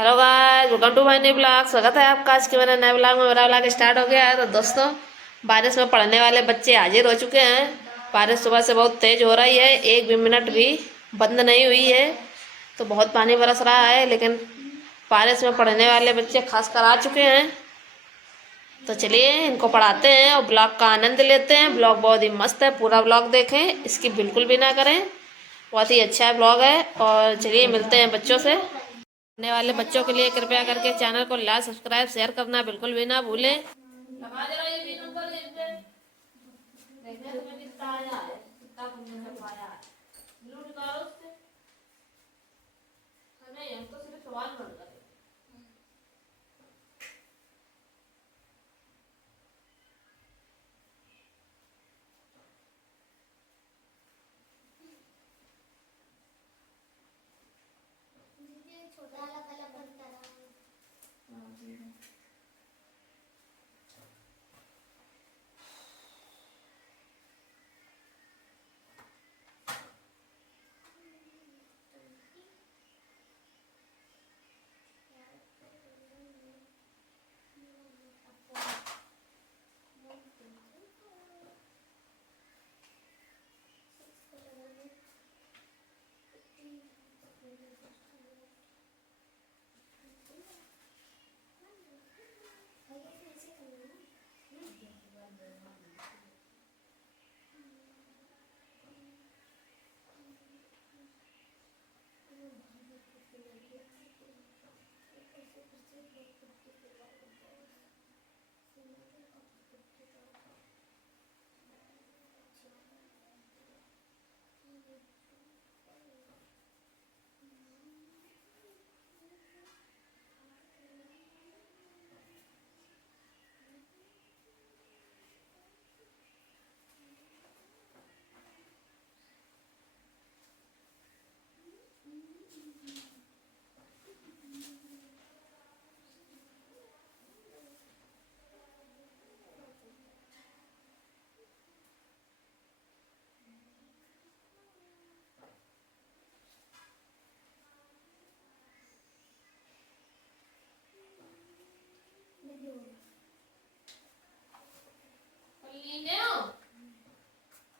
Hello guys, welcome to my new blog. स्वागत है आपका आज के मेरे नए ब्लॉग में। मेरा ब्लॉग स्टार्ट हो गया है। तो दोस्तों, बारिश में पढ़ने वाले बच्चे हाजिर हो चुके हैं। बारिश सुबह से बहुत तेज हो रही है, एक भी मिनट भी बंद नहीं हुई है। तो बहुत पानी बरस रहा है, लेकिन बारिश में पढ़ने वाले बच्चे खास कर आ चुके हैं। तो चलिए इनको पढ़ाते हैं और ब्लॉग का आनंद लेते हैं। ब्लॉग बहुत ही मस्त है, पूरा ब्लॉग देखें, स्किप बिल्कुल भी ना करें। बहुत ही अच्छा ब्लॉग है। और चलिए मिलते हैं बच्चों से। आने वाले बच्चों के लिए कृपया करके चैनल को लाइक, सब्सक्राइब, शेयर करना बिल्कुल भी ना भूलें। लगा जरा ये भी नंबर देखने तुम्हें कितना आया है, कितना तुमने से पाया है। ब्लू निकालो उससे। नहीं, हम तो सिर्फ सवाल पढ़ रहे हैं। छोटा वाला कलर बनता रहा।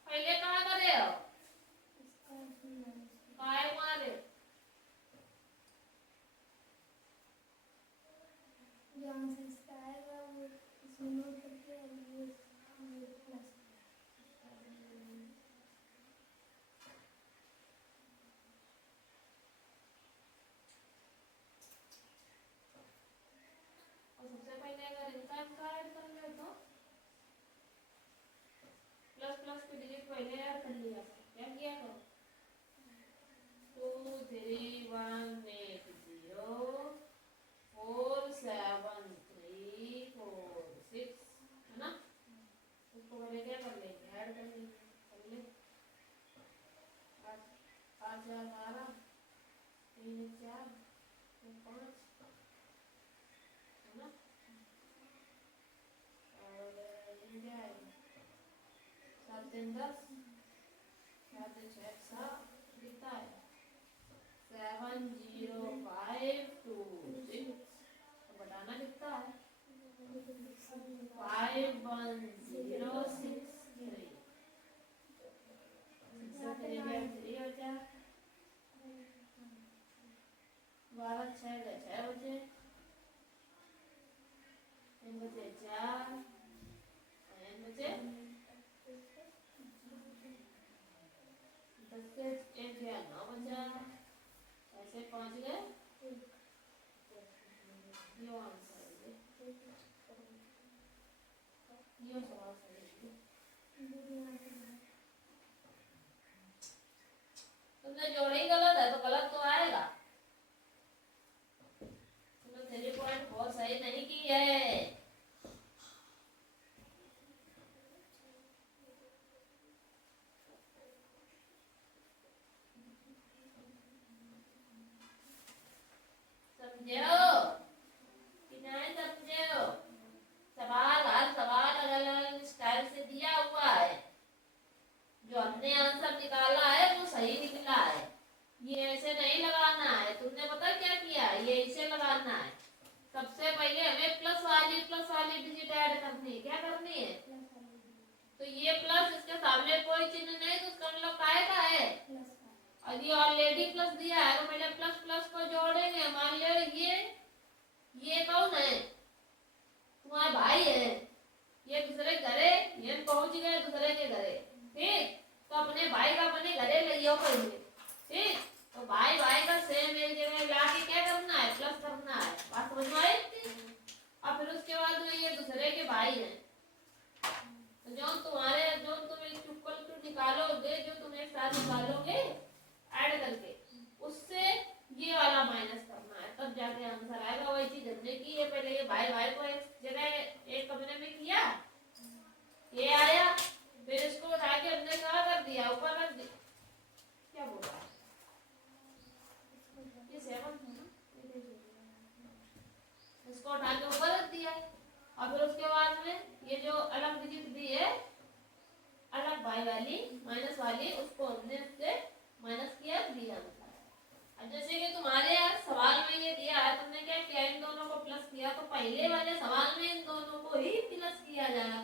पहले कहाँ करे हो? काय मारे? जहाँ से इसका आएगा वो इसमें नोट करके और ये प्लस। और सबसे पहले अगर इनका इनका ऐड कर ले तो प्लस प्लस के डिजिट पहले ऐड कर लिया। क्या किया तो 2 3 1 8 0 4 7 3 4 6 है ना। उसको पहले क्या कर लेंगे, ऐड कर लेंगे। कर ले 8 8 4 12 3 4 5 है ना। और ये क्या है, 7 3 10 7 6 7 कितना है 7 0 5 2 6। बताना कितना है 5 1 0 6 3। 3 हो जाए 12 6 गए 6 बचे 3 बचे 4 3 बचे 10 से 1 गया 9 बचा। ऐसे 5 गए। ये आंसर है, ये सवाल सही है। तुमने जोड़े ही गलत है तो गलत तो आएगा। तुमने 3.4 सही नहीं की है। समझे हो कि नहीं समझे हो? सवाल हर सवाल अलग अलग स्टाइल से दिया हुआ है। जो हमने आंसर निकाला है वो सही निकला है। ये ऐसे नहीं लगाना है। तुमने पता क्या किया, ये इसे लगाना करना है, सबसे पहले हमें प्लस वाली डिजिट ऐड करनी है। क्या करनी है? तो ये प्लस, इसके सामने कोई चिन्ह नहीं तो उसका मतलब काय का है, और ये ऑलरेडी प्लस दिया है तो पहले प्लस प्लस को जोड़ेंगे। मान लो ये कौन है? तुम्हारे भाई है, ये दूसरे घरे, ये पहुंच गए दूसरे के घरे, ठीक? तो अपने भाई का अपने घरे ले आओ पहले, ठीक? तो भाई भाई का सेम एक जगह लाके क्या करना है? प्लस करना है। बात समझ में आई? और फिर उसके बाद में ये दूसरे के भाई हैं, तो जो तुम एक इक्वल टू निकालोगे, जो तुम एक साथ निकालोगे ऐड करके, उससे ये वाला माइनस करना है, तब जाके आंसर आएगा। वही चीज हमने की है, पहले ये भाई भाई को एक जगह एक कमरे में किया, ये आया, फिर इसको उठा के हमने कहा कर दिया, ऊपर रख दिया। क्या बोल रहा है? ये 7 था ना, इसको उठा के ऊपर रख दिया, और फिर उसके बाद में ये जो अलग डिजिट दी है, अलग बाई वाली माइनस वाली, उसको हमने उससे माइनस किया, दिया। अब जैसे कि तुम्हारे यहाँ सवाल में ये दिया है, तुमने क्या किया? इन दोनों को प्लस किया, तो पहले वाले सवाल में इन दोनों को ही प्लस किया जाएगा।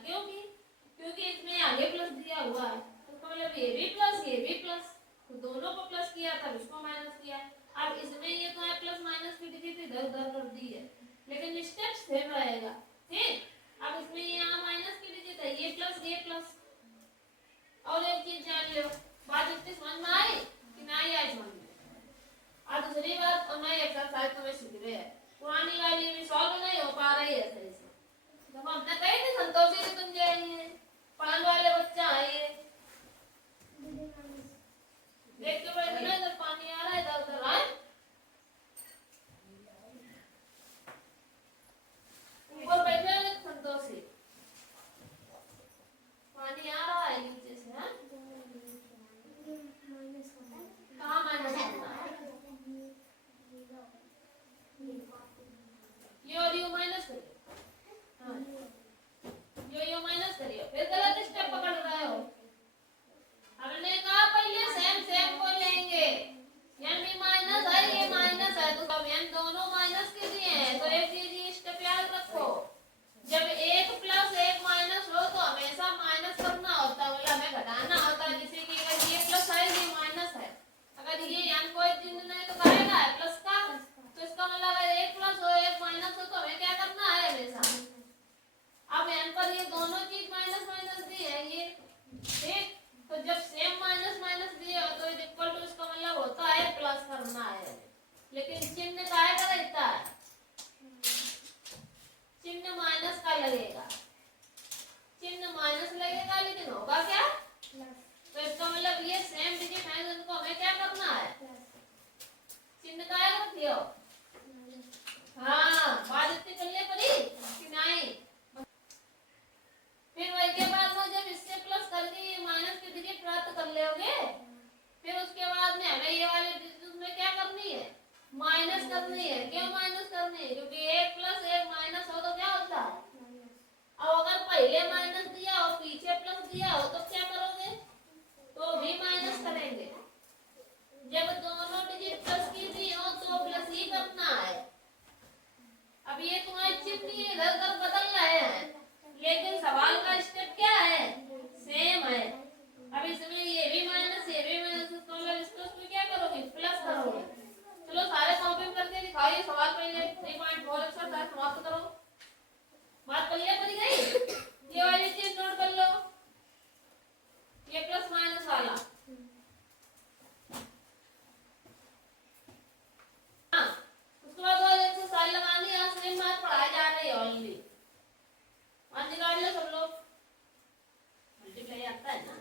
क्योंकि इसमें आगे प्लस दिया हुआ है, तो इसका मतलब ये भी प्लस, तो दोनों को प्लस किया तब इसको माइनस किया। अब इसमें ये तो है प्लस माइनस की डिजिट इधर उधर कर दी है, लेकिन स्टेप सेम रहेगा, ठीक? अब इसमें यहाँ माइनस की डिजिट है, ये प्लस। और एक चीज जान लो, बात इतनी समझ में आई कि नहीं आई समझ में? और दूसरी बात, और मैं एक्सरसाइज तुम्हें सीख रहे हैं, पुरानी वाली में सॉल्व नहीं हो पा रही है सही से। जब हमने कही थी संतोषी से तुम जाइए, पढ़ने वाले बच्चा आइए, देख के बैठ ना, इधर पानी आ रहा है, इधर उधर आए, ऊपर बैठे संतोषी, पानी आ रहा है नीचे से, हाँ? कहाँ माइनस होता है? ये और यू माइनस करिए, हाँ, यो माइनस करिए, फिर गलत स्टेप पकड़ रहे हो। हमने कहा पहले सेम को लेंगे, एन भी माइनस है, ये माइनस है, तो अब एन दोनों माइनस के दिए हैं, तो एक चीज ये स्टेप याद रखो, जब एक प्लस एक माइनस हो तो हमेशा माइनस करना होता है, मतलब हमें घटाना होता है। जैसे कि अगर ये प्लस है, ये माइनस है, अगर ये एन कोई चिन्ह नहीं तो करेगा है प्लस का, तो इसका मतलब अगर एक प्लस हो एक माइनस हो तो हमें क्या करना है हमेशा। अब एन पर ये दोनों चीज माइनस दी है ये, ठीक? तो जब सेम माइनस दिए हो तो इक्वल टू, इसका मतलब होता है प्लस करना है, लेकिन चिन्ह काय का रहता है? चिन्ह माइनस का लगेगा, चिन्ह माइनस लगेगा, लेकिन होगा क्या? तो इसका मतलब ये सेम डिजिट है, इनको हमें क्या करना है? चिन्ह काय रख दियो। हाँ, बात इतनी चलने पड़ी कि नहीं? फिर वही के बाद में जब इससे प्लस करके माइनस की डिजिट प्राप्त कर लोगे, फिर उसके बाद में हमें ये वाली डिजिट में क्या करनी है? माइनस करनी है। क्यों माइनस करनी है? क्योंकि एक प्लस एक माइनस हो तो क्या होता है? अब अगर पहले माइनस दिया और पीछे प्लस दिया हो तो क्या करोगे? तो भी माइनस करेंगे। जब दोनों डिजिट प्लस की दी हो तो प्लस ही करना है। अब ये तुम्हारी चिन्ह इधर उधर बदल रहे हैं, लेकिन सवाल का स्टेप क्या है? सेम है। अब इसमें ये भी माइनस तो इसमें क्या करोगे? प्लस करोगे। चलो सारे कॉपी में करके दिखाइए सवाल, पहले 3.4 एक्सरसाइज समाप्त करो। बात क्लियर पड़ गई? ये वाली चीज नोट कर लो, ये प्लस माइनस वाला। हाँ, उसके बाद और एक्सरसाइज लगानी है, सेम बात पढ़ाई जा रही है ऑनली। आज निकाल लो सब लोग, मल्टीप्लाई आता है ना?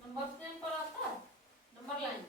नंबर सेम पर आता है, नंबर लाइन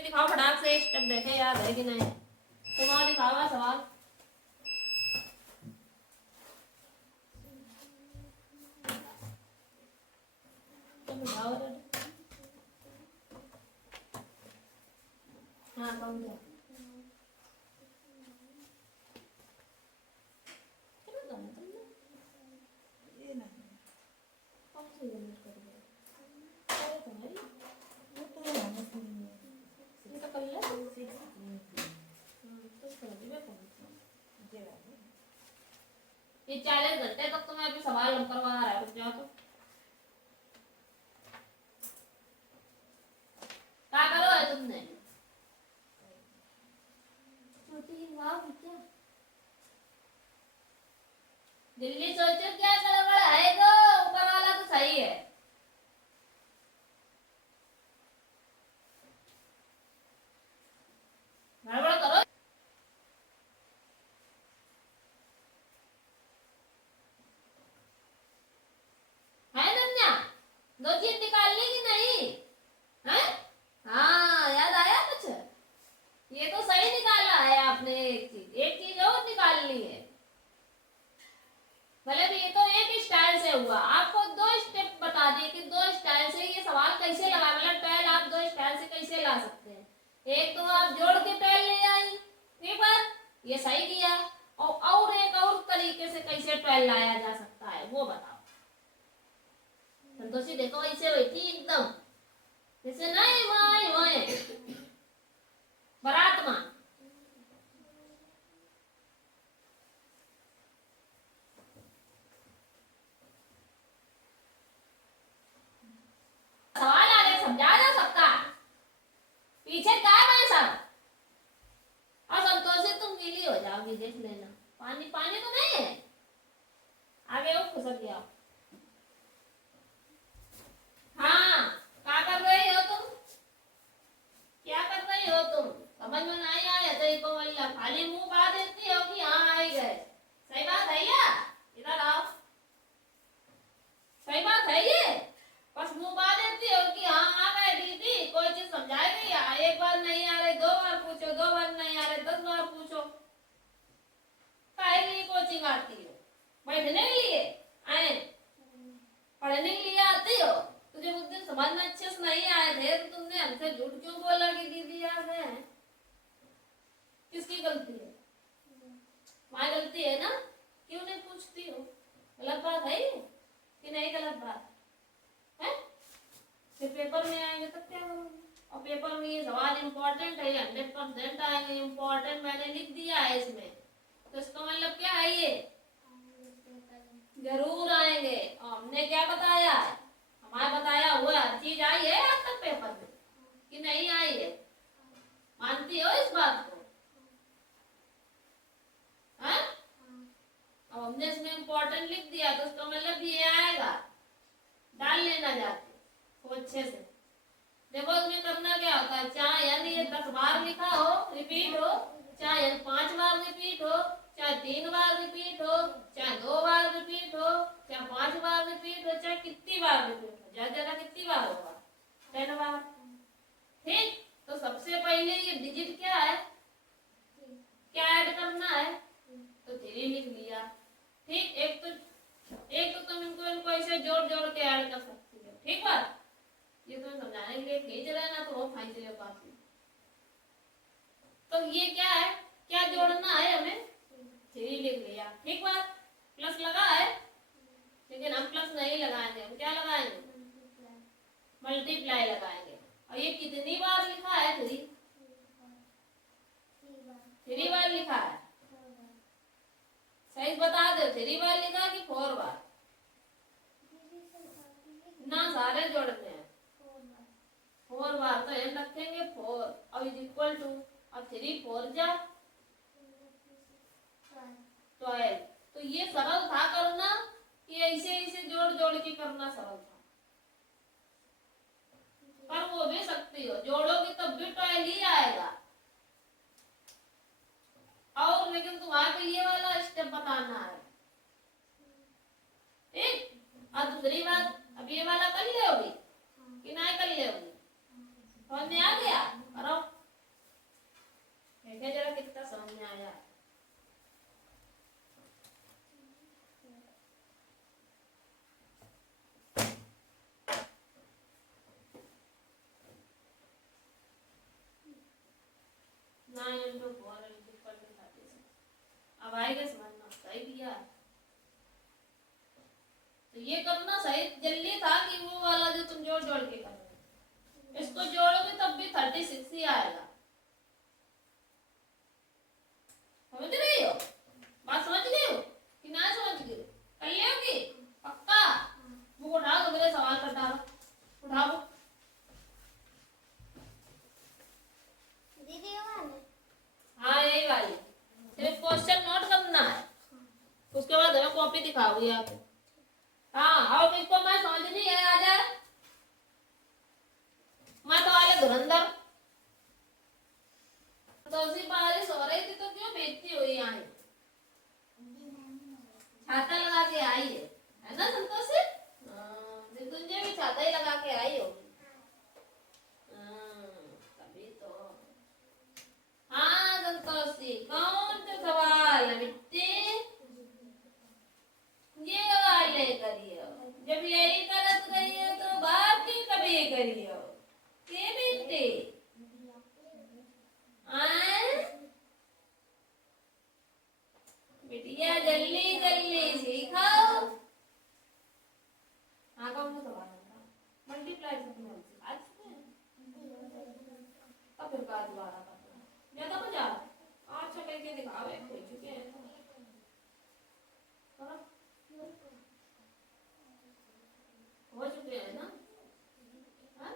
करके दिखाओ फटाक से, स्टेप देखे याद है कि नहीं। तुम्हारा दिखावा सवाल। तुम दिखाओ रेडी। हाँ कौन सा? चलो गाना तुमने ये नहीं, कौन सी यूनिट कर रहे हो? अरे तुम्हारी वो तो है नहीं है। ये तो कर ले। 6 तो कर दी मैं कौन सा? ये वाला। ये 40 घंटे तक तुम्हें अभी सवाल हम करवा रहा है, रुक जाओ तो। क्या करो है तुमने? छोटी वाह क्या दिल्ली सोचो क्या गड़बड़ है, तो ऊपर वाला तो सही है। गड़बड़ करो है नन्या, दो चीज निकाल ली कि नहीं है? हाँ याद आया कुछ? ये तो सही निकाला है आपने, एक चीज और निकाल ली है। भले भी ये तो एक स्टाइल से हुआ, आपको 2 स्टेप बता दिए कि 2 स्टाइल से ये सवाल कैसे लगा, मतलब 12 आप 2 स्टाइल से कैसे ला सकते हैं। एक तो आप जोड़ के 12 ले आई, ठीक बात, ये सही किया। और एक और तरीके से कैसे 12 लाया जा सकता है वो बताओ। संतोषी देखो ऐसे हुई थी एकदम, जैसे नहीं माए बारात मां। सवाल आगे समझा जा सकता है, पीछे क्या है सब। और संतोषी तुम गीली हो जाओगी, देख लेना। पानी पानी तो नहीं है, आगे वो खुसक जाओ। हाँ क्या कर रही हो तुम, क्या कर रही हो तुम? समझ में नहीं आया तो इको वल्ला खाली मुंह पा देती हो कि हाँ आ ही गए। सही बात है या? इधर आओ, सही बात है ये? बस मुंह पा देती हो कि हाँ आ गए दीदी, कोई चीज समझाएगी या? एक बार नहीं आ रहे 2 बार पूछो, 2 बार नहीं आ रहे 10 बार पूछो। काहे के लिए कोचिंग आती हो? बैठने के लिए आए, पढ़ने के लिए आती हो? तुझे उस दिन समझ में अच्छे से नहीं आए थे तो तुमने हमसे झूठ क्यों बोला कि दीदी आ गए हैं? किसकी गलती है? तुम्हारी गलती है ना, क्यों नहीं पूछती हो? गलत बात है ये कि नहीं गलत बात है? फिर पेपर में आएंगे तब क्या करोगे? और पेपर में ये सवाल इम्पोर्टेंट है, 100% आएंगे इम्पोर्टेंट, मैंने लिख दिया है इसमें, तो इसका मतलब क्या है ये जरूर आएंगे। और हमने क्या बताया है, हमारा बताया हुआ हर चीज आई है आज तक पेपर में कि नहीं आई है? मानती हो इस बात को? हाँ? अब हमने इसमें इम्पोर्टेंट लिख दिया तो उसका मतलब ये आएगा, डाल लेना जाके तो अच्छे से। देखो इसमें करना क्या होता है, चाहे यानी ये 10 बार लिखा हो रिपीट हो, चाहे 5 बार रिपीट हो, चाहे 3 बार रिपीट हो, चाहे 2 बार रिपीट हो, चाहे 5 बार रिपीट हो, चाहे कितनी बार रिपीट हो, ज्यादा ज्यादा कितनी बार होगा? 10 बार। ठीक, तो सबसे पहले ये डिजिट क्या है, क्या ऐड करना है, तो 3 लिख लिया। ठीक, एक तो तुम इनको ऐसे जोड़ जोड़ के ऐड कर सकती हो, ठीक बात। ये तुम्हें समझाने के लिए खींच रहे हैं ना, तो वो खींच लियो काफी। तो ये क्या है, क्या जोड़ना है हमें, 3 लिख लिया, ठीक बात। प्लस लगा है, लेकिन हम प्लस नहीं लगाएंगे, हम क्या लगाएंगे, मल्टीप्लाई लगाएंगे। और ये कितनी बार लिखा है, 3 बार लिखा है। सही बता दो, 3 बार लिखा कि 4 बार? ना सारे जोड़ने हैं, 4 बार तो एंड रखेंगे 4 और इज इक्वल टू, अब 3 4 जा 12। तो ये सरल था करना कि ऐसे ऐसे जोड़ जोड़ के करना सरल था, पर वो भी सकती हो, जोड़ोगे तब भी 12 ही आएगा। और लेकिन तुम्हारे को ये वाला स्टेप बताना है, ठीक। और दूसरी बात, अब ये वाला कर लोगी कि नहीं कर लोगी, समझ में आ गया? करो। भी दिखाऊंगी आपको। हाँ, और किसको मैं समझ नहीं है आ जाए, मैं तो वाले धुरंधर। तो उसी बारिश हो रही थी तो क्यों भीगती हुई आई, छाता लगा के आई है ना संतोषी? तुझे भी छाता ही लगा के आई होगी। तभी तो। हाँ संतोषी, कौन सा सवाल है मिट्टी? ये सवाल नहीं करियो, जब यही गलत करियो तो बाकी कभी करियो के मिट्टी। बिटिया जल्दी जल्दी सीखो। हाँ कौन सा सवाल है? मल्टीप्लाई से तुमने सिखा तब फिर का दोबारा करना ज्यादा मजा अच्छा करके दिखाओ, एक हो चुके हैं हो चुके हैं ना। हाँ?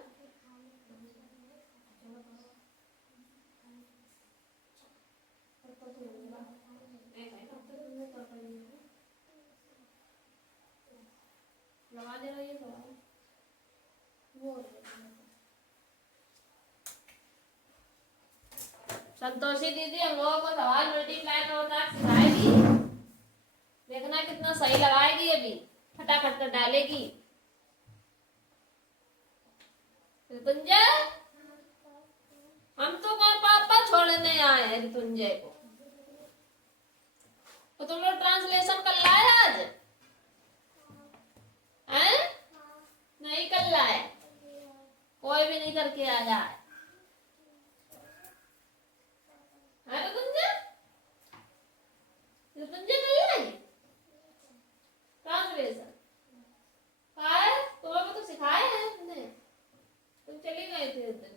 लगा दे रही है सवाल वो। संतोषी दीदी हम लोगों को सवाल मल्टीप्लाई का होता सिखाएगी, देखना कितना सही लगाएगी, अभी फटाफट कर डालेगी। ऋतुंजय, हम तो कौन पापा छोड़ने आए हैं ऋतुंजय को, तो तुम लोग ट्रांसलेशन कर लाए आज हैं? नहीं कर लाए, कोई भी नहीं करके आया है ऋतुंजय? ऋतुंजय कर लाए ट्रांसलेशन? काय तुम्हें तो सिखाए हैं तुमने, तुम चली गए थे उस दिन।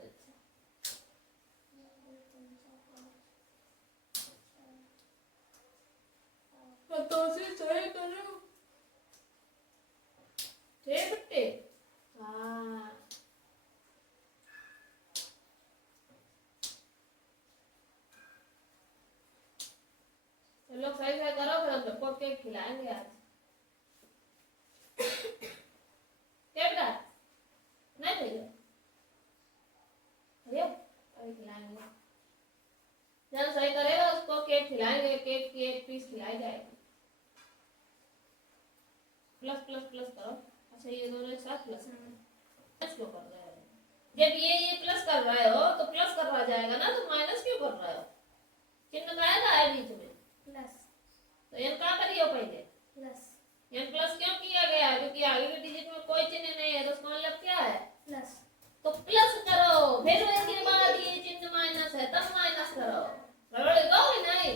अच्छा तो सही करो ठीक बेटे। हाँ चलो सही से करो, फिर हम सबको केक खिलाएंगे आज। क्या बेटा नहीं चाहिए? अरे अभी खिलाएंगे, जब सही करेगा उसको केक खिलाएंगे, केक की एक पीस खिलाई जाएगी। प्लस प्लस प्लस करो। अच्छा ये दोनों एक साथ प्लस प्लस क्यों कर रहे हो? जब ये प्लस कर रहे हो तो प्लस करवा जाएगा ना, तो माइनस क्यों कर रहे हो? चिन्ह गायब है बीच में प्लस, तो एन क्या करियो पहले प्लस, एन प्लस क्यों किया गया? क्योंकि आगे के डिजिट में कोई चिन्ह नहीं है, तो उसका मतलब क्या है? प्लस। तो प्लस करो, फिर उसके बाद ये चिन्ह माइनस है तब माइनस करो। गड़बड़ करोगे नहीं,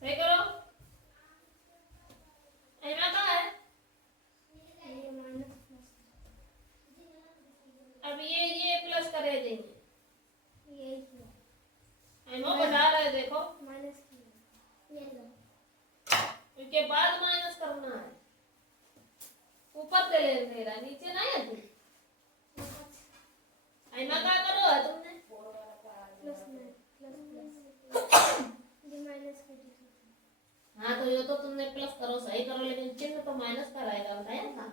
सही करो। ऐसा क्या है? ये माइनस प्लस, अब ये प्लस करे देंगे, ये किया एमओ बता रहे देखो, माइनस किया, ये लो उसके बाद माइनस करना है, ऊपर से ले दे रहा, नीचे नहीं है तू। ऐसा क्या करो है तुमने? प्लस में प्लस ये माइनस कर दीजिए। हाँ तो ये तो तुमने प्लस करो सही करो, लेकिन चिन्ह तो माइनस का रहेगा, बताया था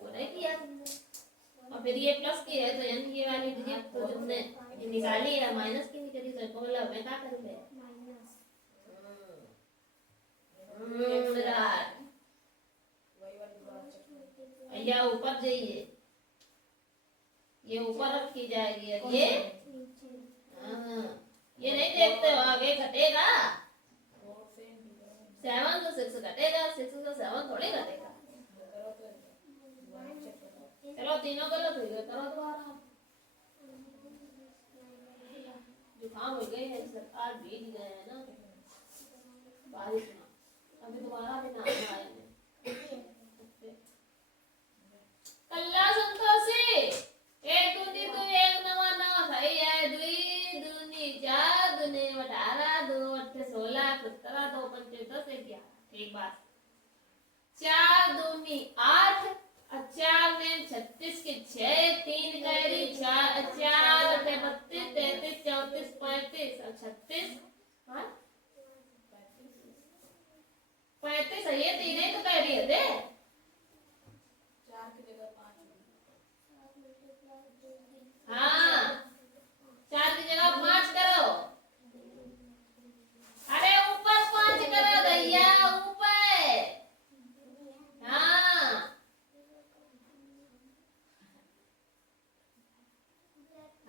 वो नहीं किया तुमने। और फिर ये प्लस की है तो यानी ये वाली डिजिट तो तुमने निकाली है, माइनस की नहीं करी, तो इसको मतलब मैं क्या करूँगा? माइनस या ऊपर जाइए, ये ऊपर रखी जाएगी, और ये नीचे, ये नहीं देखते हो आगे घटेगा, 7 से 6 घटेगा, 6 से 7 थोड़ी घटेगा। चलो तीनों गलत हो गए, करो दोबारा। जुकाम हो गए हैं, सरकार भीग गए हैं ना बारिश में, अभी दोबारा भी नाम आए हैं। कल्ला संतोषी, एक दूनी दो एक नवा नवा सही है, दुई दूनी 4 दूनी 18 दो 8 16 17 दो 5 10 11। ठीक बात। 4 दूनी 8, 4 ने 36 की 6, 3 कैरी 4 4 32 33 34 35 और 36 35 सही है, तीन ही तो कह रही है थे। 4 की जगह 5 हाँ, 4 की जगह 5 करो। अरे ऊपर 5 करो भैया, ऊपर। हाँ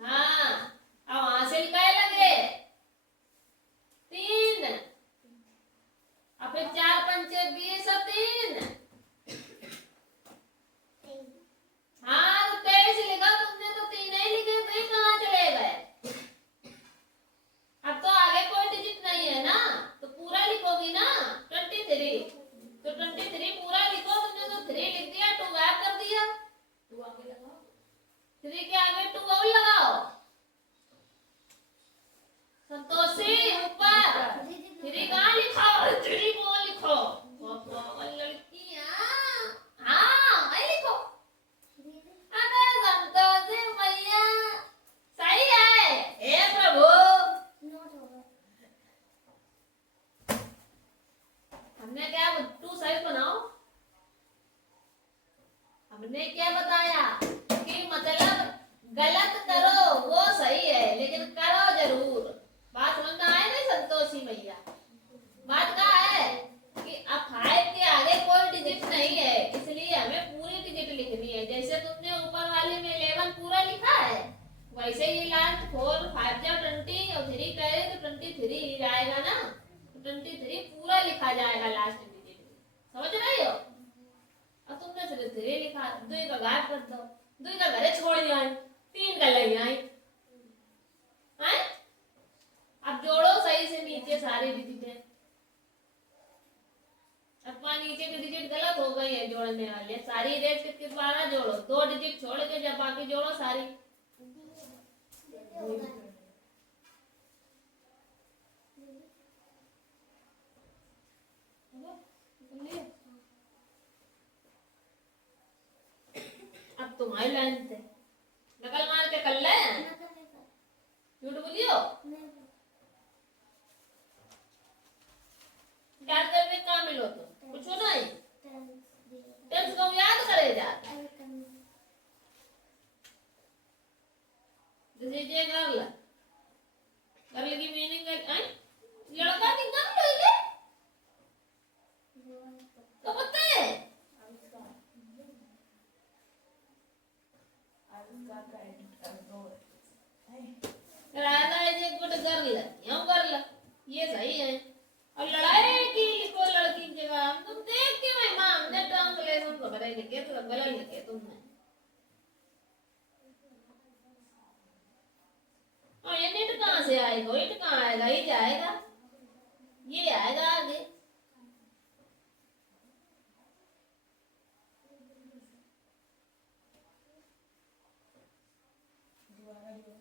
हाँ, अब वहां से निकाल लगे 3, और फिर 4 पंचे 20 और 3। हाँ तो 23 लिखा तुमने, तो 3 ही लिखे थे, कहाँ चले गए? अब तो आगे कोई डिजिट नहीं है ना, तो पूरा लिखोगी ना 23, तो 23 पूरा लिखो। तुमने तो 3 लिख दिया, 2 गायब कर दिया। 2 आगे लगाओ। 3 के आगे 2 और लगाओ। संतोषी ऊपर 3 कहाँ लिखो? 3 को लिखो। पागल लड़की। हाँ हाँ, वही लिखो। अरे संतोषी मैया सही है, हे प्रभु। हमने क्या 2 सही बनाओ। हमने क्या बताया कि मतलब गलत करो वो सही है, लेकिन करो जरूर। बात समझ में आए नहीं संतोषी मैया? बात क्या है कि अब 5 के आगे कोई डिजिट नहीं है, इसलिए हमें पूरी डिजिट लिखनी है। जैसे तुमने ऊपर वाले में 11 पूरा लिखा है, वैसे ये लास्ट 4 5 जब 20 और 3 कह रहे तो 23 जाएगा ना, तो 23 पूरा लिखा जाएगा लास्ट डिजिट में। समझ रही हो? अब तुमने सिर्फ 3 लिखा, 2 का गायब कर दो, 2 का घरे छोड़ दिया, 3 का ले आई। हैं? अब जोड़ो सही से नीचे सारी डिजिटें। अथवा नीचे की डिजिट गलत हो गई है जोड़ने वाले, सारी रेट के 12 जोड़ो, 2 डिजिट छोड़ के जब बाकी जोड़ो सारी। अब तुम्हारी लाइन थे, नकल मार के कर ले, झूठ बोलियो। याद करने का मिलो तो पूछो नहीं, टेंस को याद करे जा। जैसे ये कर लगी मीनिंग आई लड़का की कर लो ये तो पता है। आविष्कार का एडिट कर दो। Radha is a good girl, यूं कर लो, ये सही है। और लड़ाई की लिखो लड़की की जगह, हम तुम देख के भाई मां हमने ट्रांसलेशन को बता लिखे तो गलत लिखे तुमने। और ये नेट कहाँ से आएगा? इट कहाँ आएगा? ये जाएगा, ये आएगा आगे। दोबारा जो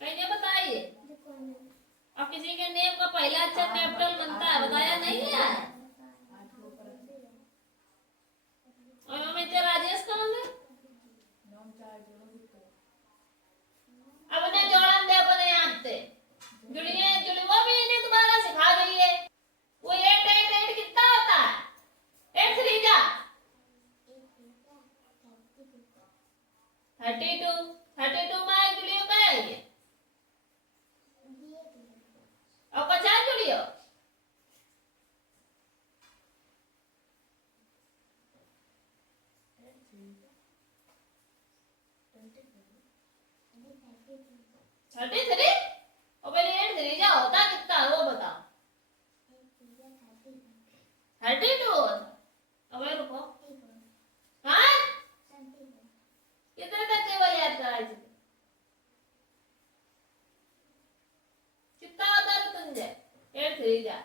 कहीं बताइए, और किसी के नेम का पहला अक्षर कैपिटल बनता है, बताया नहीं है? 8 के ऊपर और हम इतने राजेश कहाँ है? 9 4 जोड़ोगे तो अब उन्हें जोड़न दे अपने आप से जुड़िए, जुड़वा भी इन्हें दोबारा सिखा गई है। वो 8 8 8 कितना होता है? 8 3 जा 32, 32 में जुड़ियो क्या है ये? और 50 जुड़ियो। थर्टी थ्री और पहले 8 3 जा होता कितना है वो बताओ। 32 होता। अब रुको, हाँ कितने तक केवल याद कराई थी? कितना होता है तुझे? 8 3 जा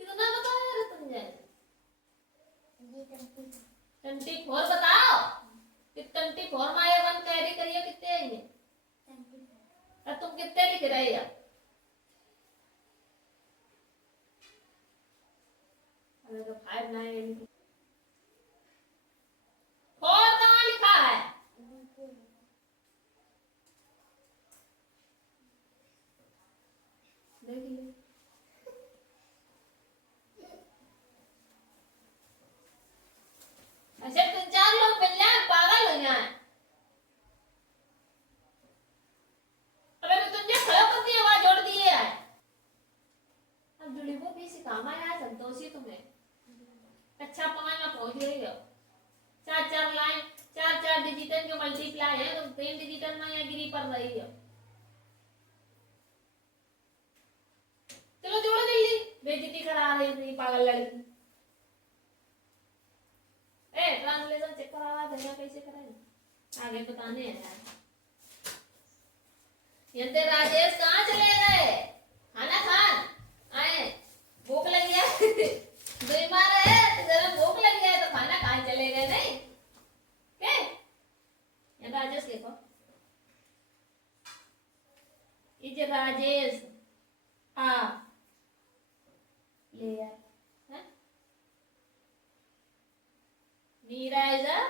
कितना बताया रे तुझे? 24 बताओ कि 24 में ये 1 कैरी करिए कितने आएंगे? और तुम कितने लिख रही हो? अरे तो 5 9 4 कहाँ लिखा है? लाए हैं तो पेन डिजिटल में यहाँ गिरी पड़ रही है। चलो जोड़ो जल्दी, बेइज्जती करा रही थी पागल लड़की। ट्रांसलेशन चेक करा भैया, कैसे कराए आगे बताने हैं यार। यंते राजेश कहाँ चले गए? खाना खान आए, भूख लगी है बीमार है तो जरा भूख लगी है तो खाना खान चले गए नहीं क्या? ये राजेश देखो, इज राजेश ले यार हैं? मीरा इज हैं?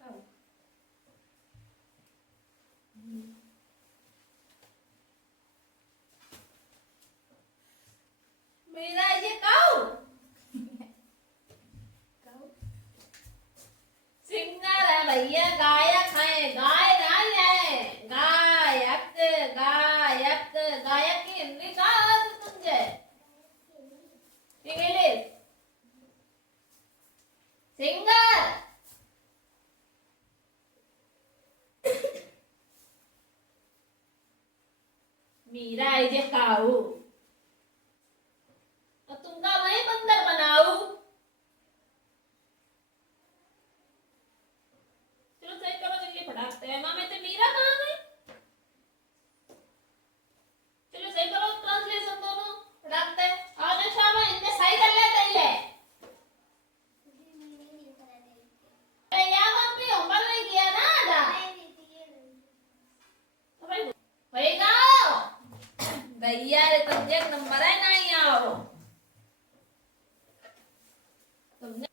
कब? Meera is a cow? Singer है भैया, गायक है, गाय नहीं है, गायक गायक गायक की हिंदी कहाँ से समझे? English singer. Meera is a cow और तुमका वही बंदर बनाऊ। चलो सही करो जल्दी फटाकते हैं। माँ मैं तो मीरा कहाँ गई? चलो सही करो ट्रांसलेशन दोनों फटाकते हैं। और जो शाम इनमें सही कर लेते हैं। अरे यार मम्मी होमवर्क नहीं किया ना आधा। तो भाई भाई गाओ भैया रे सब्जेक्ट नंबर है नहीं आओ तुमने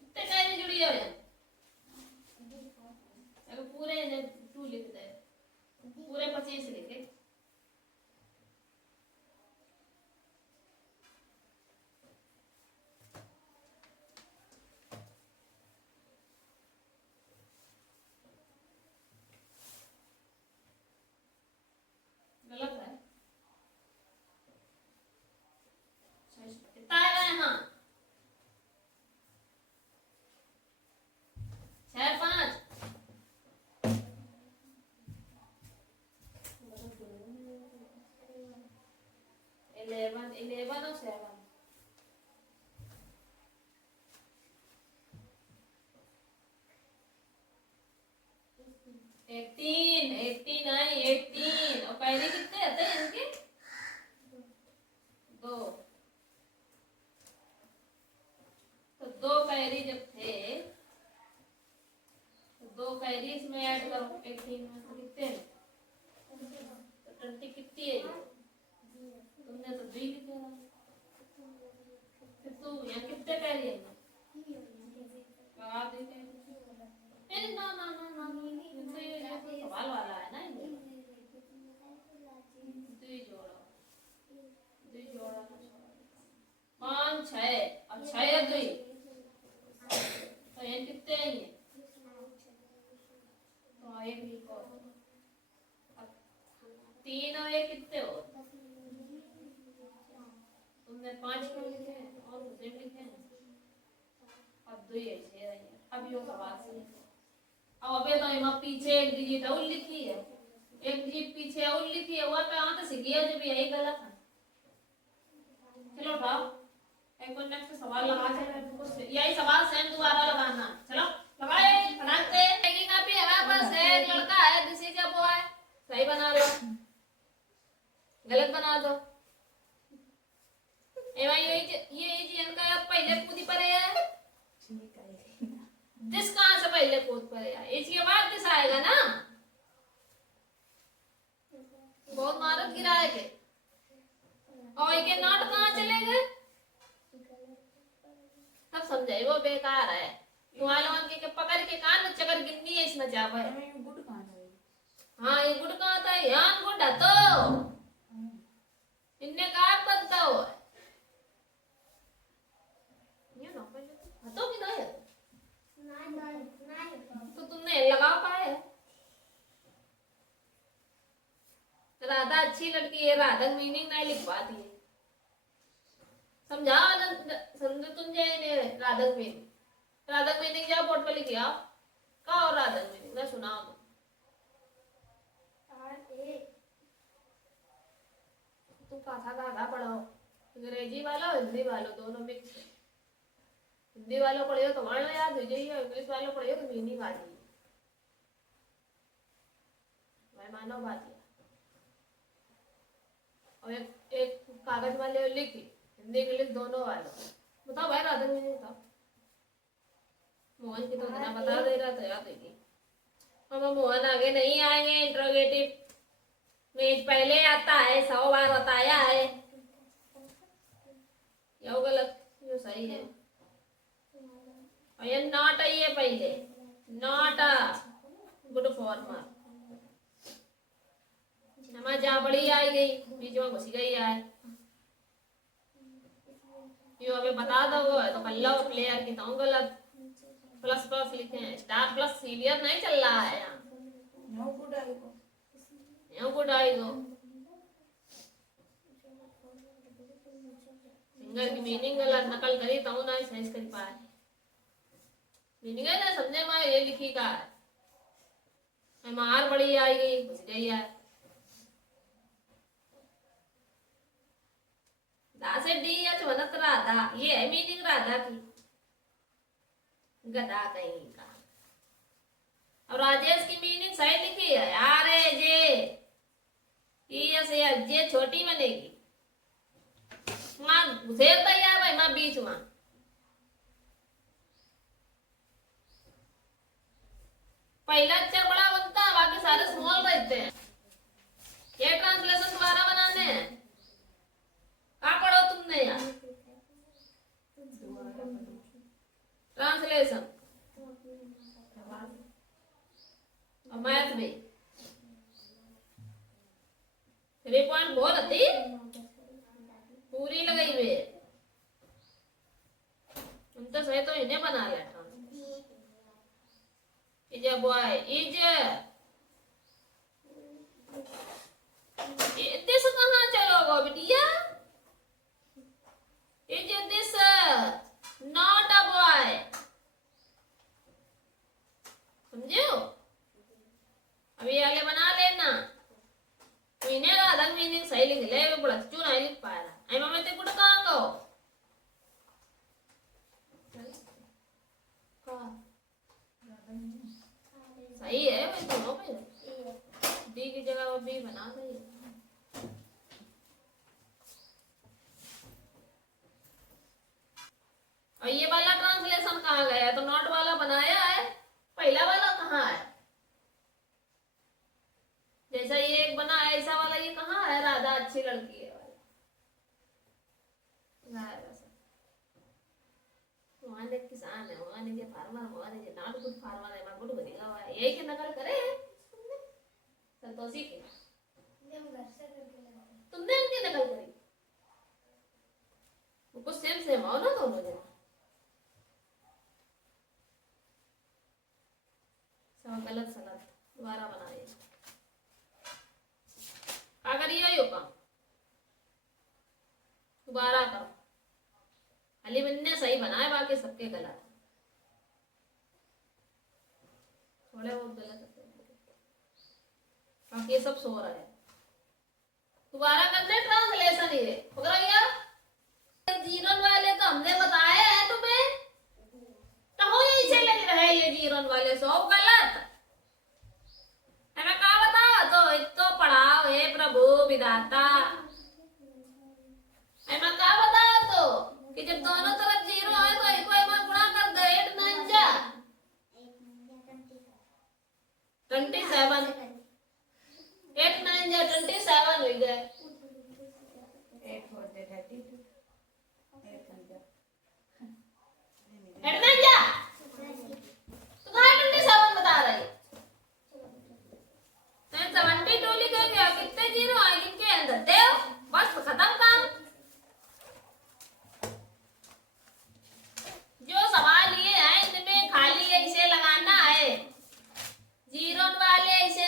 कितने टाइम जुड़ी हो यार? अगर पूरे ने तू लिख दे, पूरे 25 लिखे। गलत है कितना है यहाँ? 6 5 11 और 7 18 नहीं 18 और पहले कितने आते हैं इनके? 2 तो 2 कैरी जब थे तो 2 कैरी इसमें ऐड करो 18 में तो कितने हैं? तो 20 कितनी है ये? तुमने तो 2 लिखा है। फिर तू यहाँ कितने कैरी है? लगा दे कैरी। ना ना ना ना तो ये तो सवाल वाला है ना ये। 2 जोड़ो 2 जोड़ा 5 6 अब 6 है 2 तो ये कितने हैं ये? तो एक लिखो। अब 3 और 1 कितने हो? तुमने 5 क्यों लिखे हैं और मुझे लिखे हैं? अब 2 ऐसे रही है। अब यो सवाल से अब अबे तो यहाँ पीछे एक डिजिट और लिखी है, एक डिजिट पीछे और लिखी है, वो पे आते से गया जब यही गलत है। चलो उठाओ एक बार नेक्स्ट सवाल लगा चले, यही सवाल सेम दोबारा लगाना। चलो लगाए फटाकते। एक कॉपी हमारे पास है, एक लड़का है दिस इज अ बॉय, सही बना लो गलत बना दो। एवं ये इनका पहले कूदी पड़े है, दिस कहाँ से पहले कूद पड़ेगा, इसके बाद दिस आएगा ना। बहुत मारत गिराए के और के नॉट कहाँ चले गए तब समझे वो बेकार है। तुम्हारे के पकड़ के कान में चकर गिननी है इसमें जावा है। गुड कहाँ है? हाँ ये गुड कहाँ था? यहाँ गुड है तो इनने कहा बनता हो ये ना पहले तो की ना है अच्छी लड़की है, राधा मीनिंग नहीं लिख पाती है। समझाओ ना, समझो तुम जाए ने राधा मीनिंग जाओ बोर्ड पे लिखिए आओ। का और राधा मीनिंग ना सुनाओ तुम। तुम कथा पढ़ाओ, अंग्रेजी वाला और हिंदी वाला दोनों मिक्स है। हिंदी वालों पढ़ियो तो वर्ण याद हो जाइए, इंग्लिश वालों पढ़ियो तो मीनिंग आ जाइए। भाई मानो बात है। और एक कागज वाले लिखी हिंदी इंग्लिश दोनों वालों, बताओ भाई राधा मीनिंग था। मोहन की तो इतना बता दे रहा था याद है। हम मोहन आगे नहीं आएंगे, इंट्रोगेटिव में पहले आता है, 100 बार बताया है। यो गलत यो सही है। और ये नॉट आई है पहले, नॉट अ गुड फॉर्मर। हमारे जहाँ बड़ी आई गई बीच में घुस गई है, यो हमें बता दो तो कल्ला प्लेयर की तो गलत। प्लस प्लस लिखे हैं, स्टार प्लस सीरियस नहीं चल रहा है यहाँ। नो गुड आई को यो गुड आई गो सिंगर की मीनिंग गलत नकल करी तो ना सही कर पाए। मीनिंग है ना समझे में ये लिखी का है, मार बड़ी आई गई घुस गई है। दा से डी एच बनत राधा, ये है मीनिंग राधा की। गधा कहीं का। और राजेश की मीनिंग सही लिखी है यार, जे छोटी बनेगी माँ घुसेर तैयार भाई माँ बीच में। पहला अक्षर बड़ा बनता है, बाकी सारे स्मॉल रहते हैं। ये ट्रांसलेशन दोबारा बनाने हैं। कहाँ पढ़ो तुमने यार ट्रांसलेशन और मैथ में 3.4 હતી पूरी लगाई हुई उन तो सही तो इन्हें बना लिया is a boy is this कहाँ चलोगे बिटिया is this not a boy समझो अभी आगे बना लेना इन्हें राधा मीनिंग सही लिख ले वो बड़ा क्यों नहीं लिख पा रहा आई मम्मी ते कुछ कहाँ गो सही है वही तो हो भाई डी की जगह वो बी बना रही है। और ये वाला ट्रांसलेशन कहाँ गया तो नॉट वाला बनाया है पहला वाला कहाँ है जैसा ये एक बना है ऐसा वाला ये कहाँ है राधा अच्छी लड़की है वाला वहाँ देख किसान है वहाँ देख फार्मर वहाँ देख नॉट गुड फार्मर है मैं गुड बनेगा हुआ है यही की नकल करे संतोषी की तुमने इनकी नकल करी वो कुछ सेम सेम हो ना दोनों जन सब गलत सलत दोबारा बनाइए अगर ये हो काम दोबारा करो अली ने सही बनाए बाकी सबके गलत थोड़े बहुत गलत बाकी ये सब सो रहा है दोबारा करने ट्रांसलेशन ही है भैया जीवन वाले तो हमने बताए हैं तुम्हें कहो ऐसे लग रहे ये जीवन वाले सब गलत हमें कहा बताओ तो एक तो पढ़ाओ हे प्रभु विधाता हमें कहा बताओ तो कि जब दोनों तरफ जीरो है तो एक बार गुणा कर दो 8 9 जा 27 8 9 जा 27 हो गए 8 4 32 8 9 8 9 जा तो कहाँ 27 बता रही तो 72 लिखा गया कितने जीरो आए किनके अंदर दे बस खत्म काम जो सवाल ये है इनमें खाली ऐसे लगाना है जीरो वाले ऐसे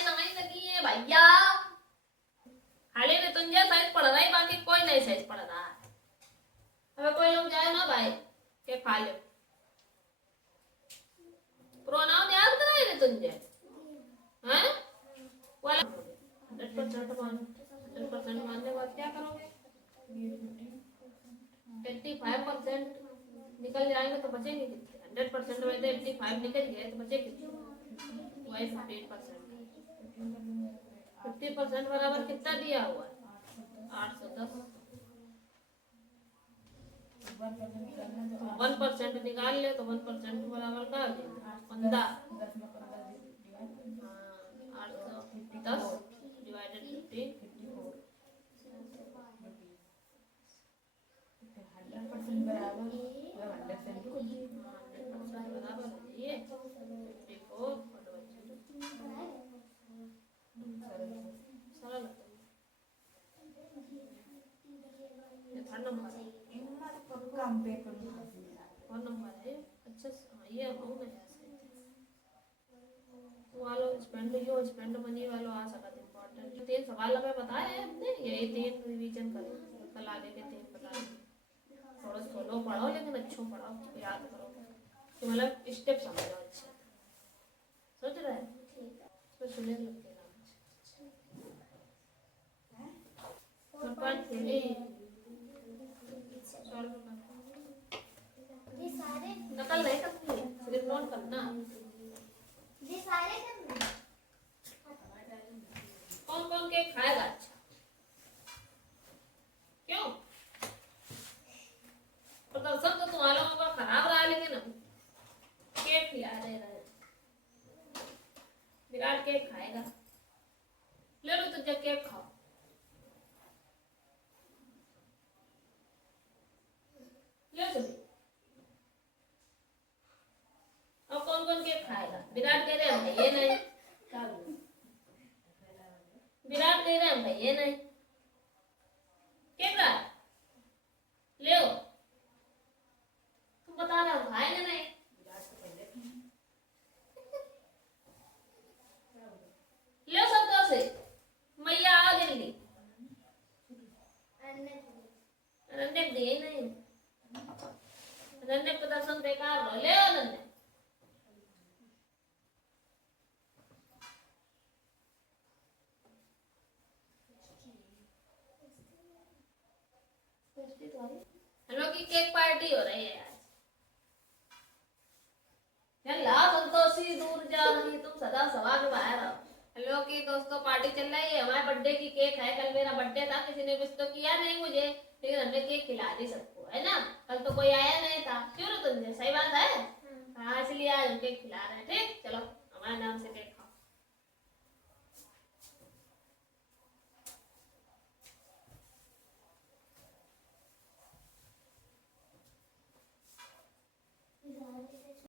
निकल जाएंगे तो बचेंगे कितने? 100% में से 85 निकल गए तो बचे कितने? वही 15%। 50% बराबर कितना दिया हुआ है? 810। 1% निकाल ले तो 1% बराबर का हो जाएगा 15। 810 डिवाइडेड 50 100% बराबर 100% बराबर है ये 54 और सरल है। ये थर्ड नंबर है। काम पेपर कौन नंबर है? अच्छा हाँ, ये अमाउंट है वालो स्पेंड मनी वालो आ सकता है इंपॉर्टेंट 3 सवाल लगे बताए हैं हमने, यही 3 रिवीजन करें कल आगे के 3 बता थोड़ा सोलो पढ़ो लेकिन अच्छो पढ़ो, याद करो कि मतलब स्टेप समझो अच्छे सोच रहे हैं तो सुने लगते ये सारे नकल नहीं करनी है, सिर्फ नोट करना। ये सारे करने कौन कौन केक खाएगा? अच्छा क्यों? प्रदर्शन तो तुम्हारा लोगों का खराब रहा लेकिन केक खिला रहे। विराट केक खाएगा, ले लो तुझे केक खाओ। ले लो। और कौन कौन केक खाएगा? विराट कह रहे हैं ये नहीं, विराट कह रहे हैं ये नहीं, केक रहा ले तुम बता रहे हो खाएंगे नहीं। ले सकते से मैया आओ जल्दी, अनन्या दिए नहीं, अनन्या प्रदर्शन बेकार हो, ले आओ अनन्या। हम लोग की केक पार्टी हो रही है आज। ला संतोषी दूर जा रही, तुम सदा सवा के बाहर आओ। हेलो की दोस्तों पार्टी चल रही है, हमारे बर्थडे की केक है। कल मेरा बर्थडे था, किसी ने विश तो किया नहीं मुझे, लेकिन हमने केक खिला दी सबको, है ना। कल तो कोई आया नहीं था, क्यों ना तुमने, सही बात है। हाँ इसलिए आज हम केक खिला रहे हैं। ठीक चलो हमारे नाम से केक